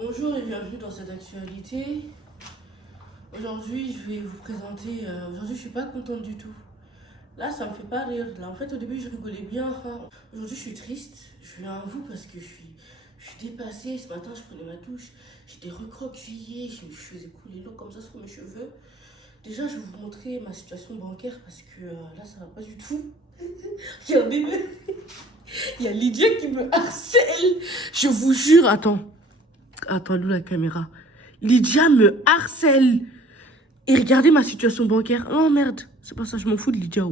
Bonjour et bienvenue dans cette actualité. Aujourd'hui, je vais vous présenter. Aujourd'hui, je suis pas contente du tout. Là, ça me fait pas rire. Là, en fait, au début, je rigolais bien. Aujourd'hui, je suis triste. Je viens à vous parce que je suis dépassée. Ce matin, je prenais ma douche. J'étais recroquevillée. Je faisais couler l'eau comme ça sur mes cheveux. Déjà, je vais vous montrer ma situation bancaire parce que là, ça va pas du tout. Regardez-le. Il y a Lydia qui me harcèle. Je vous jure, attends, où la caméra? Lydia me harcèle. Et regardez ma situation bancaire. Oh merde, c'est pas ça, je m'en fous de Lydia.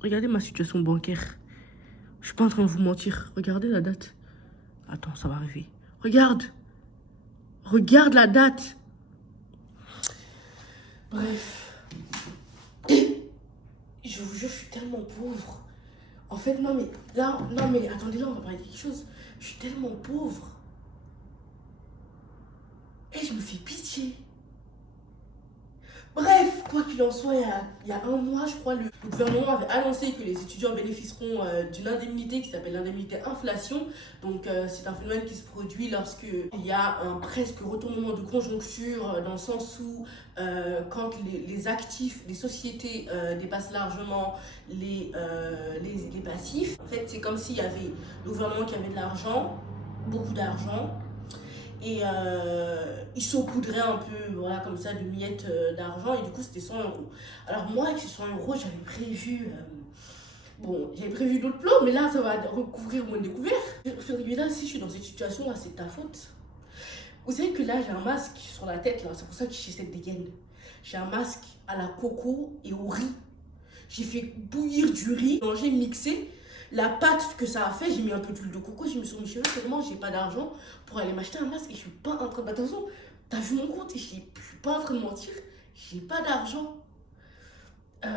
Regardez ma situation bancaire. Je suis pas en train de vous mentir. Regardez la date. Attends, ça va arriver. Regarde. Regarde la date. Bref. Je vous jure, je suis tellement pauvre. En fait, non mais là, non mais attendez, là, on va parler de quelque chose. Je suis tellement pauvre. Et je me fais pitié. Bref, quoi qu'il en soit, il y a un mois, je crois, le gouvernement avait annoncé que les étudiants bénéficieront d'une indemnité qui s'appelle l'indemnité inflation. Donc, c'est un phénomène qui se produit lorsque il y a un presque retournement de conjoncture dans le sens où quand les actifs des sociétés dépassent largement les passifs. En fait, c'est comme s'il y avait le gouvernement qui avait de l'argent, beaucoup d'argent, et ils saupoudraient un peu, voilà, comme ça, de miettes d'argent, et du coup, c'était 100 euros. Alors, moi, avec ces 100 euros, j'avais prévu d'autres plans, mais là, ça va recouvrir mon découvert. Là, si je suis dans cette situation, là, c'est de ta faute. Vous savez que là, j'ai un masque sur la tête, là, c'est pour ça que j'ai cette dégaine. J'ai un masque à la coco et au riz. J'ai fait bouillir du riz, manger, mixer. La pâte que ça a fait, j'ai mis un peu d'huile de coco, j'ai mis sur mes cheveux, tellement j'ai pas d'argent pour aller m'acheter un masque et je suis pas en train de... Attention, t'as vu mon compte et je suis pas en train de mentir, j'ai pas d'argent. Je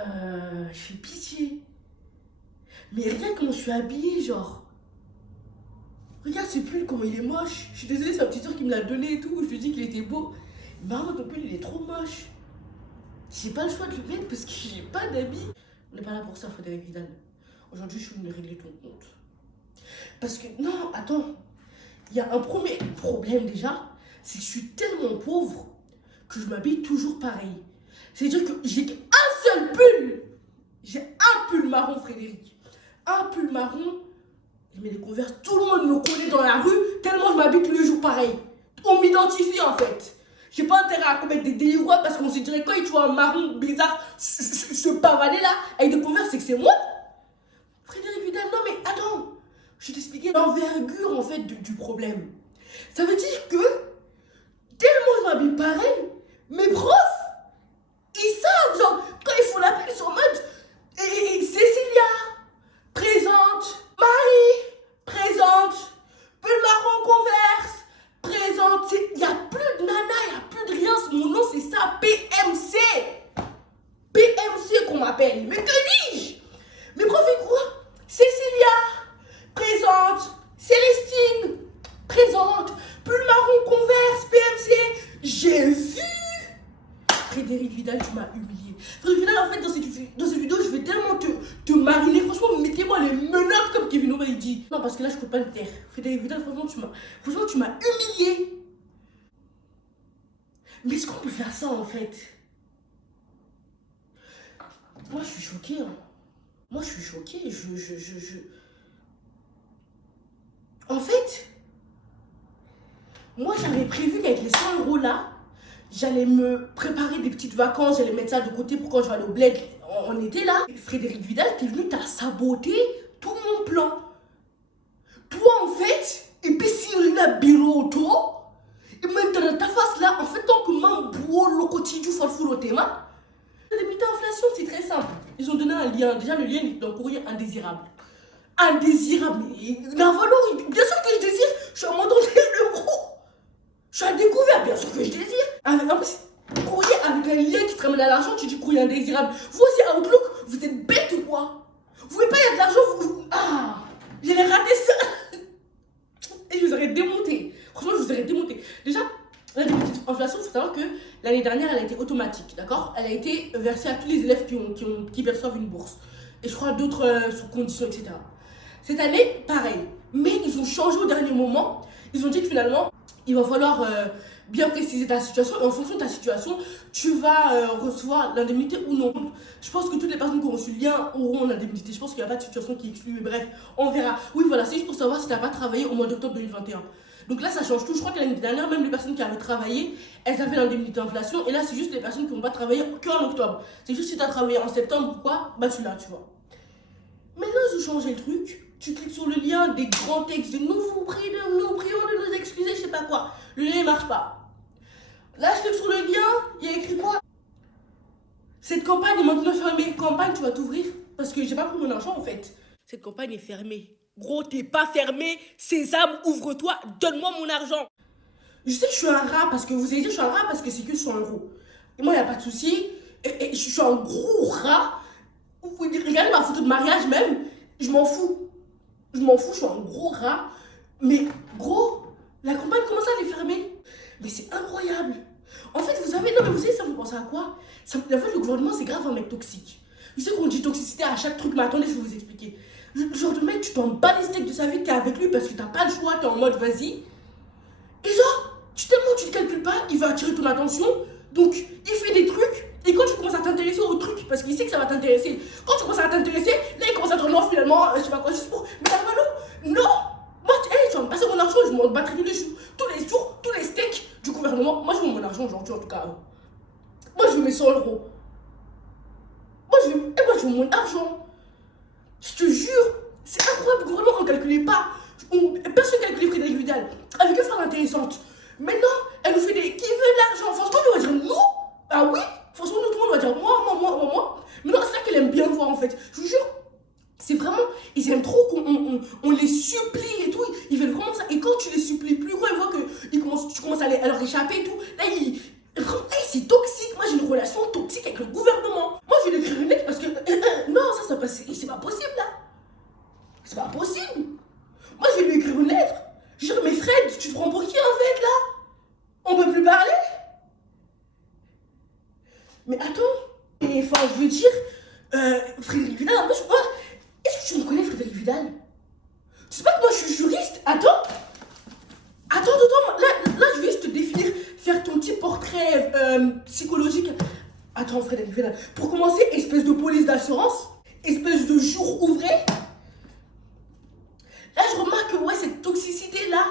fais pitié. Mais regarde comment je suis habillée, genre. Regarde ce pull, comment il est moche. Je suis désolée, c'est ma petite soeur qui me l'a donné et tout, je lui ai dit qu'il était beau. Mais ton pull, il est trop moche. J'ai pas le choix de le mettre parce que j'ai pas d'habits. On n'est pas là pour ça, Frédéric Vidal. Aujourd'hui, je suis venue régler ton compte. Parce que, non, attends. Il y a un premier problème déjà. C'est que je suis tellement pauvre que je m'habille toujours pareil. C'est-à-dire que j'ai un seul pull. J'ai un pull marron, Frédéric. Un pull marron. Je mets des Converse. Tout le monde me connaît dans la rue tellement je m'habille tous les jours pareil. On m'identifie en fait. J'ai pas intérêt à commettre des délits ou quoi parce qu'on se dirait quand tu vois un marron bizarre se pavaner là avec des Converse, c'est que c'est moi. Frédéric Vidal, non mais attends, je vais t'expliquer l'envergure en fait du problème. Ça veut dire que tellement je m'habille pareil, mes profs, ils savent, genre, quand ils font l'appel, ils sont en mode et Cécilia, présente, Marie, présente, pull marron Converse, présente, il n'y a plus de nana, il n'y a plus de rien, mon nom c'est ça, PMC. PMC qu'on m'appelle, mais que dis-je? Mes profs ils quoi? Cécilia, présente. Célestine, présente. Pull marron Converse, PMC. J'ai vu. Frédéric Vidal, tu m'as humilié. Frédéric Vidal, en fait, dans cette vidéo, je vais tellement te mariner. Franchement, mettez-moi les menottes comme Kevin O'Reilly dit. Non, parce que là, je peux pas le taire. Frédéric Vidal, franchement, tu m'as humilié. Mais est-ce qu'on peut faire ça, en fait? Moi, je suis choquée, hein. Moi, je suis choquée. En fait, moi, j'avais prévu qu'avec les 100 euros là, j'allais me préparer des petites vacances, j'allais mettre ça de côté pour quand je vais aller au bled en été là. Frédéric Vidal, t'es venu, t'as saboté tout mon plan. Toi, en fait, et puis si on a bureau et maintenant ta face là, en fait, tant que main bourreau, le quotidien, falfou, le thème. L'indemnité inflation, c'est très simple. Ils ont donné un lien. Déjà, le lien est d'un courrier indésirable. Indésirable. Mais Navalo, bien sûr que je désire. Je suis à moins l'euro. Je suis à découvert, bien sûr que je désire. En plus, courrier avec un lien qui te ramène à l'argent, tu dis courrier indésirable. Vous aussi, Outlook, vous êtes bête ou quoi? Vous voulez pas y a de l'argent, Ah, j'allais rater ça. Et je vous aurais démonté. Franchement, je vous aurais démonté. Déjà, l'indemnité inflation, il faut savoir que l'année dernière, elle a été automatique, d'accord? Elle a été versée à tous les élèves qui perçoivent une bourse. Et je crois d'autres sous conditions, etc. Cette année, pareil. Mais ils ont changé au dernier moment. Ils ont dit que finalement, il va falloir bien préciser ta situation et en fonction de ta situation, tu vas recevoir l'indemnité ou non. Je pense que toutes les personnes qui ont reçu le lien auront l'indemnité. Je pense qu'il n'y a pas de situation qui exclut, mais bref, on verra. Oui, voilà, c'est juste pour savoir si tu n'as pas travaillé au mois d'octobre 2021. Donc là, ça change tout. Je crois que l'année dernière, même les personnes qui avaient travaillé, elles avaient l'indemnité inflation. Et là, c'est juste les personnes qui n'ont pas travaillé qu'en octobre. C'est juste si tu as travaillé en septembre ou quoi, bah tu l'as, tu vois. Maintenant, ils ont changé le truc. Tu cliques sur le lien, des grands textes de nous vous prions de nous excuser, je sais pas quoi. Le lien ne marche pas. Là, je clique sur le lien, il y a écrit quoi? Cette campagne est maintenant fermée. Campagne, tu vas t'ouvrir parce que j'ai pas pris mon argent en fait. Cette campagne est fermée. Gros, t'es pas fermé. Sésame, ouvre-toi, donne-moi mon argent. Je sais que je suis un rat parce que vous avez dit que je suis un rat parce que c'est que 100 euros. Et moi, il n'y a pas de souci. Et je suis un gros rat. Regardez ma photo de mariage même. Je m'en fous. Je m'en fous, je suis un gros rat. Mais gros, la campagne commence à les fermer. Mais c'est incroyable. En fait, vous savez, non mais vous savez, ça me fait penser à quoi? En fait, le gouvernement, c'est grave un mec toxique. Je sais qu'on dit toxicité à chaque truc, mais attendez, je vais vous expliquer. Genre de mec, tu t'en bats les steaks de sa vie, t'es avec lui parce que t'as pas le choix, t'es en mode vas-y. Et genre, tu ne calcules pas, il va attirer ton attention, donc il fait des trucs, et quand tu commences à t'intéresser au truc, parce qu'il sait que ça va t'intéresser, quand tu commences à t'intéresser, là il commence à te dire non finalement, je sais pas quoi, juste pour, mais t'as pas non, moi tu vas me passer mon argent, je m'en battrai tous les jours, tous les steaks du gouvernement, moi je veux mon argent aujourd'hui en tout cas, moi je veux mes 100 euros, moi je veux mon argent, je te jure, c'est incroyable, le gouvernement on calculait pas, personne ne calculait Frédérique Vidal, avec une phrase intéressante. Maintenant, elle nous fait des qui veut l'argent. Franchement, on va dire nous. Ah oui, franchement, nous, tout le monde va dire moi. Mais non, c'est ça qu'elle aime bien voir en fait. Je vous jure, c'est vraiment. Ils aiment trop qu'on les supplie et tout. Ils veulent vraiment ça. Et quand tu les supplies plus, quand ils voient que tu commences à leur échapper et tout, là, c'est toxique. Moi, j'ai une relation toxique avec le gouvernement. Moi, je vais lui écrire une lettre parce que. Non, ça c'est pas possible là. C'est pas possible. Moi, je vais lui écrire une lettre. Je vais dire, mais Fred, tu te prends pour qui en fait là? On peut plus parler? Mais attends, et enfin, je veux dire, Frédérique Vidal, en plus, est-ce que tu me connais, Frédérique Vidal? Tu sais pas que moi je suis juriste? Attends, là, je vais juste te définir, faire ton petit portrait psychologique. Attends, Frédérique Vidal, pour commencer, espèce de police d'assurance, espèce de jour ouvré. Là, je remarque que ouais, cette toxicité-là,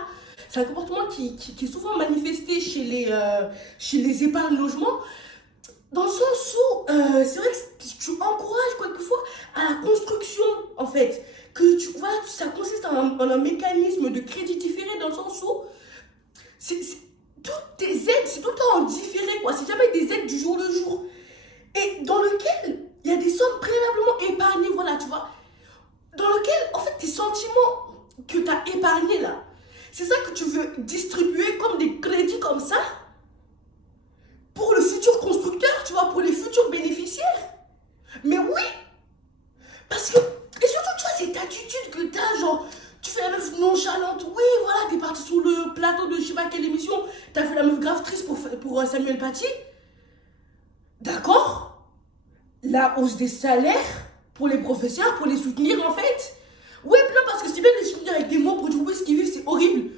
c'est un comportement qui est souvent manifesté chez les épargnes logements, dans le sens où c'est vrai que tu encourages quelquefois à la construction, en fait. Que tu vois, ça consiste en un mécanisme de crédit différé, dans le sens où toutes tes aides, c'est tout le temps en différé, quoi. C'est jamais des aides du jour le jour. Et dans lequel il y a des sommes préalablement épargnées, voilà, tu vois. Dans lequel, en fait, tes sentiments que tu as épargnés là, c'est ça que tu veux distribuer comme des crédits comme ça pour le futur constructeur, tu vois, pour les futurs bénéficiaires. Mais oui, parce que, et surtout, tu vois, cette attitude que tu as, genre, tu fais la meuf nonchalante, oui, voilà, t'es parti sur le plateau de je sais pas quelle émission, t'as fait la meuf grave triste pour Samuel Paty, d'accord, la hausse des salaires pour les professeurs, pour les soutenir en fait. Ouais, non, parce que c'est bien de les soutenir avec des mots pour dire oui, ce qu'ils vivent, c'est horrible.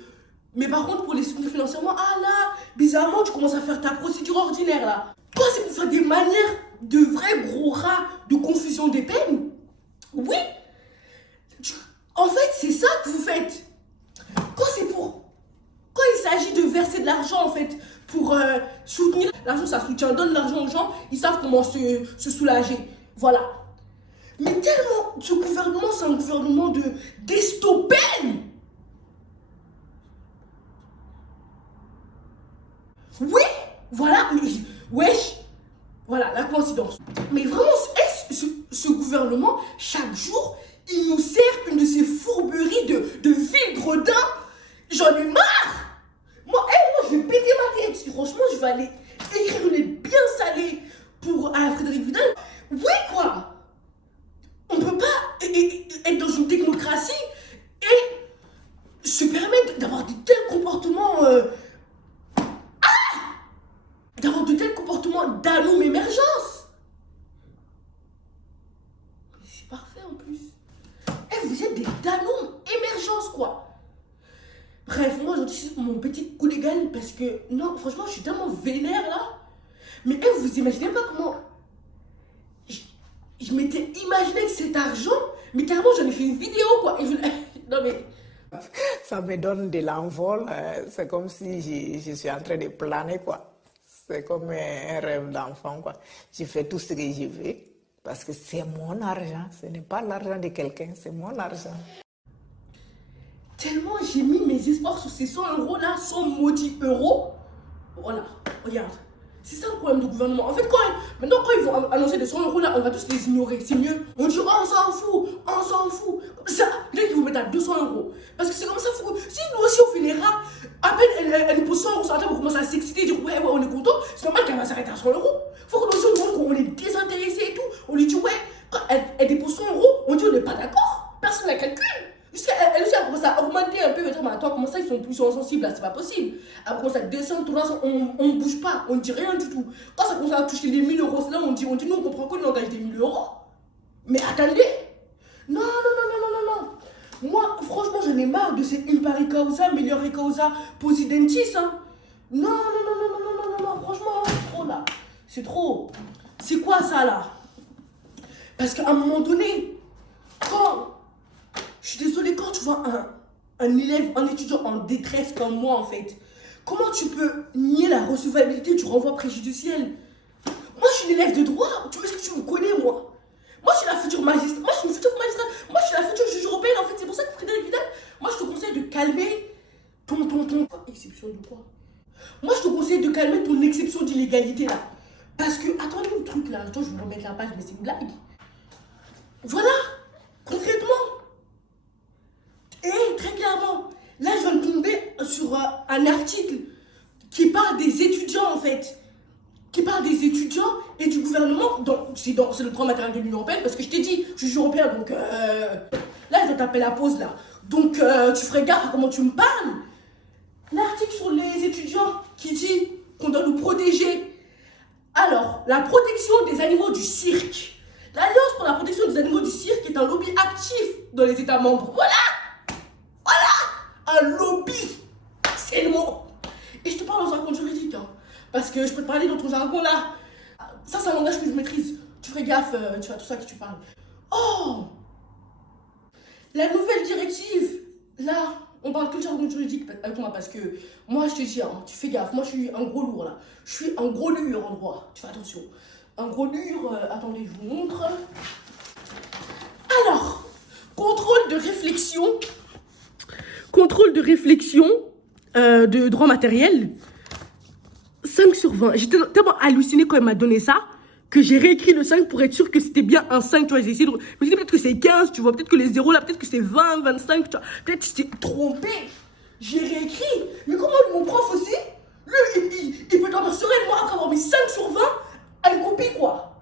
Mais par contre, pour les soutenir financièrement, ah là, bizarrement, tu commences à faire ta procédure ordinaire là. Toi, c'est pour faire des manières de vrais gros rats de confusion des peines. Oui. En fait, c'est ça que vous faites. Quand il s'agit de verser de l'argent en fait pour soutenir, l'argent ça soutient, donne l'argent aux gens, ils savent comment se soulager. Voilà. Mais tellement, ce gouvernement, c'est un gouvernement de d'estopène. Oui, voilà, mais, wesh, voilà, la coïncidence. Mais vraiment, ce gouvernement, chaque jour, il nous sert une de ces fourberies de vil gredin. J'en ai marre. Moi, je vais péter ma tête. Franchement, je vais aller écrire une lettre bien salée pour Frédérique Vidal. Oui, quoi. On peut pas être dans une technocratie et se permettre d'avoir de tels comportements, d'anome émergence. C'est parfait en plus. Vous êtes des Danone émergence, quoi. Bref, moi, aujourd'hui, c'est pour mon petit coup d'égal parce que, non, franchement, je suis tellement vénère là. Mais vous imaginez pas comment. Je, je m'étais imaginé que cet argent, mais carrément, j'en ai fait une vidéo quoi. Et non, mais. Ça me donne de l'envol. C'est comme si je suis en train de planer, quoi. C'est comme un rêve d'enfant, quoi. Je fais tout ce que je veux parce que c'est mon argent. Ce n'est pas l'argent de quelqu'un, c'est mon argent. Tellement j'ai mis mes espoirs sur ces 100 euros là, 100 maudits euros. Voilà, regarde. C'est ça le problème du gouvernement. En fait, maintenant, quand ils vont annoncer des 100 euros là, on va tous les ignorer. C'est mieux. On dit, oh, on s'en fout, on s'en fout. Comme ça, là, ils vont mettre à 200 euros. Parce que c'est comme ça, si nous aussi on fait les rats, à peine elle nous pose 100 euros sur la table, on commence à s'exciter et dire, ouais, on est content. C'est normal qu'elle va s'arrêter à 100 euros. Faut que nous aussi on montre qu'on est désintéressé et tout. On lui dit, ouais, quand elle dépose 100 euros, on dit, on n'est pas d'accord. Personne ne la calcule. Elle aussi, elle commence à augmenter un peu, elle va dire, mais attends, comment ça, ils sont plus sensibles là, c'est pas possible. Elle commence à descendre, 300, on bouge pas, on ne dit rien du tout. Quand ça commence à toucher les 1000 euros, c'est là, on dit, nous, on comprend qu'on engage des 1000 euros. Mais attendez, non, non, non, non, non, non, non. Moi, franchement, j'en ai marre de ces impari causa, meliore causa, posidentis, hein. Non, non, non, non, non, non, non, non, non, franchement, c'est trop là. C'est trop. C'est quoi ça là? Parce qu'à un moment donné, quand. Je suis désolée, quand tu vois un élève, un étudiant en détresse comme moi, en fait, comment tu peux nier la recevabilité du renvoi préjudiciel? Moi, je suis une élève de droit. Est-ce que tu me connais, moi? Moi, je suis la future magistrate. Moi, je suis une future magistrate. Moi, je suis la future juge européenne, en fait. C'est pour ça que Frédéric Vidal, moi, je te conseille de calmer ton. Exception de quoi? Moi, je te conseille de calmer ton exception d'illégalité, là. Parce que, attendez le truc, là. Attends, je vais me remettre la page, mais c'est une blague. Voilà, concrètement. Et très clairement, là je viens de tomber sur un article qui parle des étudiants en fait. Qui parle des étudiants et du gouvernement. C'est le droit matériel de l'Union Européenne parce que je t'ai dit, je suis européen donc là je dois taper la pause là. Donc tu ferais gaffe à comment tu me parles. L'article sur les étudiants qui dit qu'on doit nous protéger. Alors, la protection des animaux du cirque. L'Alliance pour la protection des animaux du cirque est un lobby actif dans les États membres. Voilà! Un lobby, c'est le mot. Et je te parle dans un jargon juridique, hein, parce que je peux te parler dans ton jargon là. Ça, c'est un langage que je maîtrise. Tu ferais gaffe, tu vois tout ça à qui tu parles. Oh, la nouvelle directive, là, on parle que de jargon juridique avec moi parce que moi, je te dis, hein, tu fais gaffe. Moi, je suis un gros lourd là. Je suis un gros lure en droit. Tu fais attention. Un gros lure. Attendez, je vous montre. Alors, contrôle de réflexion. Contrôle de réflexion de droit matériel, 5 sur 20. J'étais tellement hallucinée quand elle m'a donné ça que j'ai réécrit le 5 pour être sûre que c'était bien un 5. Tu vois, j'ai essayé de. Je me suis dit peut-être que c'est 15, tu vois, peut-être que les 0 là, peut-être que c'est 20, 25, tu vois, peut-être que j'étais trompée. J'ai réécrit. Mais comment mon prof aussi, lui, il peut dormir sereinement après avoir mis 5 sur 20 à une copie quoi.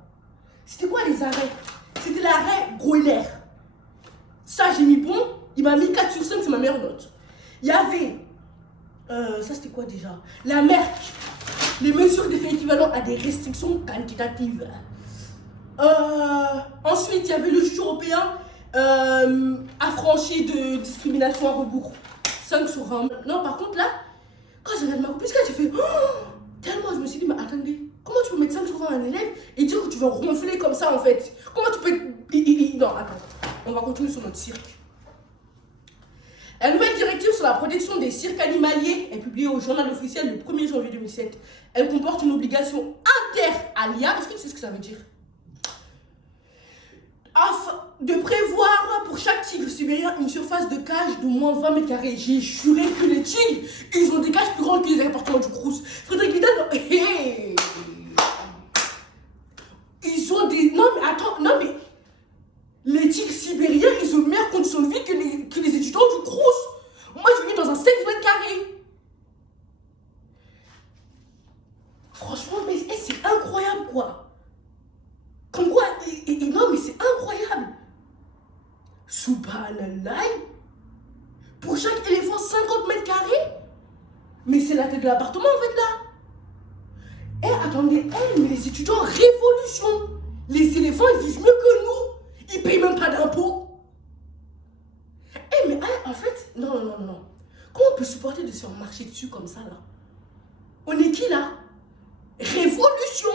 C'était quoi les arrêts? C'était l'arrêt Groener. Ça, j'ai mis bon. Il m'a mis 4 sur 5, c'est ma meilleure note. Il y avait, ça c'était quoi déjà? La Merck, les mesures d'effet équivalent à des restrictions quantitatives. Ensuite, il y avait le juge européen affranchi de discrimination à rebours. 5 sur 20. Non, par contre là, quand j'ai regardé ma copie, j'ai fait tellement, je me suis dit, mais attendez, comment tu peux mettre 5 sur 20 à un élève et dire que tu vas ronfler comme ça en fait? Comment tu peux. Non, attends, on va continuer sur notre cirque. La nouvelle directive sur la protection des cirques animaliers est publiée au journal officiel le 1er janvier 2007. Elle comporte une obligation inter alia. Est-ce que tu sais ce que ça veut dire? Afin de prévoir pour chaque tigre sibérien une surface de cage d'au moins 20 mètres carrés. J'ai juré que les tigres, ils ont des cages plus grandes que les appartements du Crous. Frédéric Vidal, hey. Ils ont des... Non mais attends, non mais... Les tigres sibériens, ils ont une meilleure condition de vie que les étudiants du Crous. Moi, je vis dans un 5 mètres carrés. Franchement, mais c'est incroyable, quoi. Comme quoi, non, mais c'est incroyable. Subhanallah. Pour chaque éléphant, 50 mètres carrés. Mais c'est la tête de l'appartement, en fait, là. Attendez, mais les étudiants, révolution. Les éléphants, ils vivent mieux que nous. Ils payent même pas d'impôts. Mais en fait, non. Comment on peut supporter de se faire marcher dessus comme ça, là? On est qui, là? Révolution!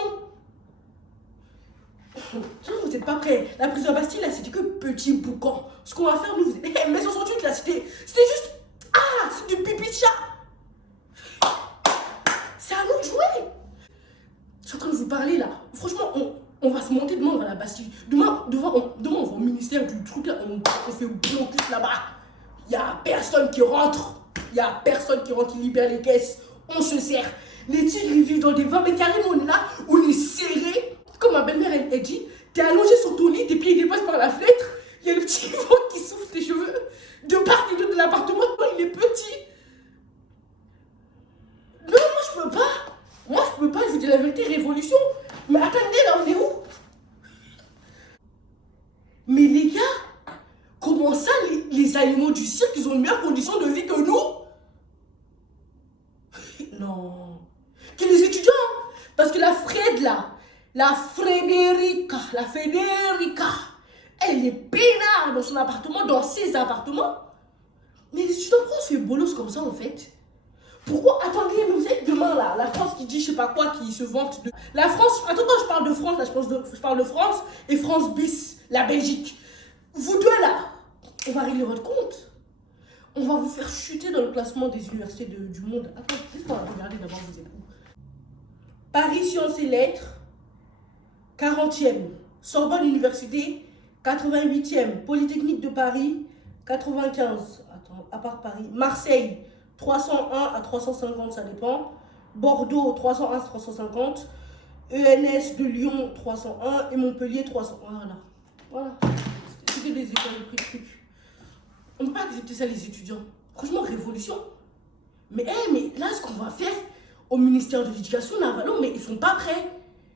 Vous n'êtes pas prêts. La prison Bastille, là, c'était que petit boucan. Ce qu'on va faire, nous, vous... Hey, mai 68, là, c'était juste... Ah, c'est du pipi de chat. C'est à nous de jouer. Je suis en train de vous parler, là. Franchement, on va se monter demain, on va à la Bastille. Demain, on va au ministère du truc, là. On fait blocus là-bas. Il n'y a personne qui rentre. Il n'y a personne qui rentre, qui libère les caisses. On se sert. Les tigres, ils vivent dans des 20 mètres carrés, mais on est là, on est serré. Comme ma belle-mère, elle dit, t'es allongé sur ton lit, tes pieds dépassent par la fenêtre, il y a le petit vent qui souffle tes cheveux. De part et d'autre de l'appartement, il est petit. Non, moi je peux pas. Moi je peux pas, je vous dis la vérité, révolution. Mais attendez, là on est où? Mais les gars, comment ça, les animaux du cirque, ils ont une meilleure condition de vie que nous? Non. Que les étudiants, parce que la Fred là, la Frédérica, elle est peinarde dans son appartement, dans ses appartements. Mais les étudiants, pourquoi on se fait bolos comme ça en fait? Pourquoi? Attendez, mais vous êtes demain là, la France qui dit je sais pas quoi, qui se vante de... La France, attends, quand je parle de France, là, je parle de France et France bis, la Belgique. Vous deux là, on va régler votre compte. On va vous faire chuter dans le classement des universités du monde. Attends, laisse-moi regarder d'abord, vous êtes où? Paris Sciences et Lettres, 40e. Sorbonne Université, 88e. Polytechnique de Paris, 95. Attends, à part Paris. Marseille, 301 à 350, ça dépend. Bordeaux, 301 à 350. ENS de Lyon, 301. Et Montpellier, 301. Voilà. C'était des écoles de trucs. On ne peut pas accepter ça, les étudiants. Franchement, révolution. Mais là, ce qu'on va faire au ministère de l'Éducation, là, mais ils sont pas prêts.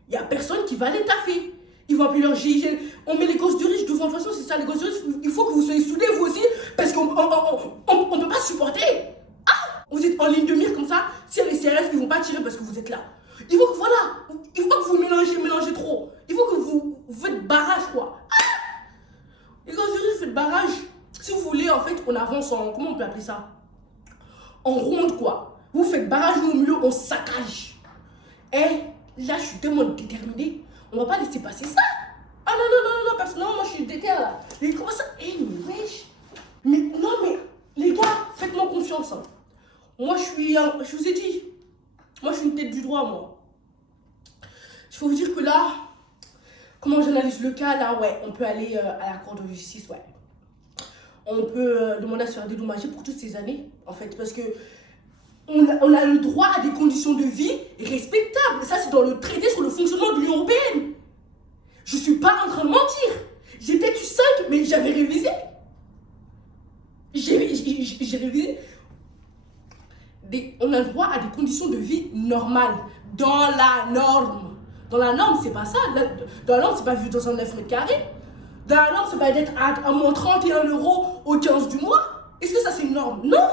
Il n'y a personne qui va les taffer. Ils vont appeler leur GIGN. On met les gosses du riche devant. De toute façon, c'est ça, les gosses du riche. Il faut que vous soyez soudés, vous aussi, parce qu'on ne peut pas supporter. Ah, vous êtes en ligne de mire comme ça. Si les CRS, ils ne vont pas tirer parce que vous êtes là. Il faut que, voilà, il faut pas que vous mélangez trop. Il faut que vous faites barrage, quoi. Ah, les gosses du riche, faites barrage. Si vous voulez, en fait, on avance en... Comment on peut appeler ça? En ronde, quoi. Vous faites barrage, nous, au milieu, on saccage. Là, je suis tellement déterminée. On va pas laisser passer ça. Ah non, personnellement, moi, je suis déter, là. Mais comment ça? Mais wesh. Mais non, mais, les gars, faites-moi confiance. Hein. Moi, je vous ai dit. Moi, je suis une tête du droit, moi. Je peux vous dire que là, comment j'analyse le cas, là, ouais, on peut aller à la cour de justice, ouais. On peut demander à se faire dédommager pour toutes ces années, en fait, parce que on a le droit à des conditions de vie respectables. Et ça, c'est dans le traité sur le fonctionnement de l'Union européenne. Je suis pas en train de mentir. J'ai peut-être eu 5, mais j'avais révisé. J'ai révisé. On a le droit à des conditions de vie normales, dans la norme. Dans la norme, c'est pas ça. Dans la norme, c'est pas vivre dans un 9 mètres carrés. Dans la norme, c'est pas d'être à moins 31 € au 15 du mois. Est-ce que ça, c'est une norme? Non.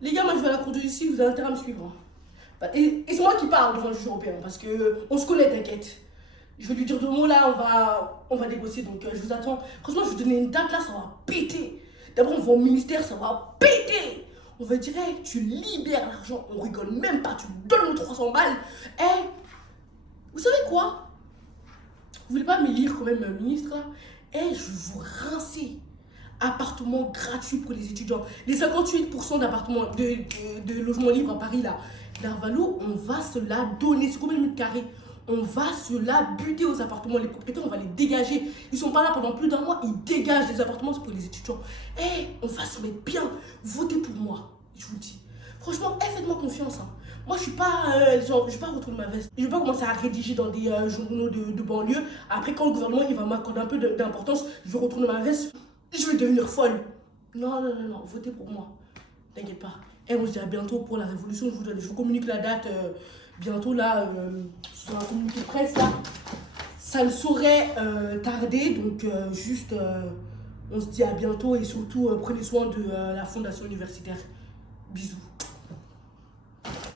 Les gars, moi, je vais à la cour de justice, vous avez intérêt à me suivre. Et c'est moi qui parle devant le juge européen, parce qu'on se connaît, t'inquiète. Je vais lui dire 2 mots, là, on va négocier, donc je vous attends. Franchement, je vais vous donner une date, là, ça va péter. D'abord, on va au ministère, ça va péter. On va dire, hey, tu libères l'argent, on rigole même pas, tu donnes nos 300 balles. Hey, vous savez quoi? Vous voulez pas m'élire quand même ministre, là? Hey, je vais vous rincer. Appartements gratuits pour les étudiants. Les 58% d'appartements, de logements libres à Paris, là, Narvalo, on va se la donner. C'est combien de mètres carrés? On va se la buter aux appartements. Les propriétaires, on va les dégager. Ils sont pas là pendant plus d'un mois. Ils dégagent des appartements, c'est pour les étudiants. On va se mettre bien. Votez pour moi, je vous le dis. Franchement, faites-moi confiance. Hein. Moi, je suis pas, je vais pas retourner ma veste. Je vais pas commencer à rédiger dans des journaux de banlieue. Après, quand le gouvernement il va m'accorder un peu d'importance, je vais retourner ma veste. Je vais devenir folle. Non, votez pour moi. T'inquiète pas. Moi, je dis à bientôt pour la révolution. Je vous communique la date bientôt, là, sur un communiqué de presse, là. Ça ne saurait tarder. Donc, on se dit à bientôt. Et surtout, prenez soin de la fondation universitaire. Bisous.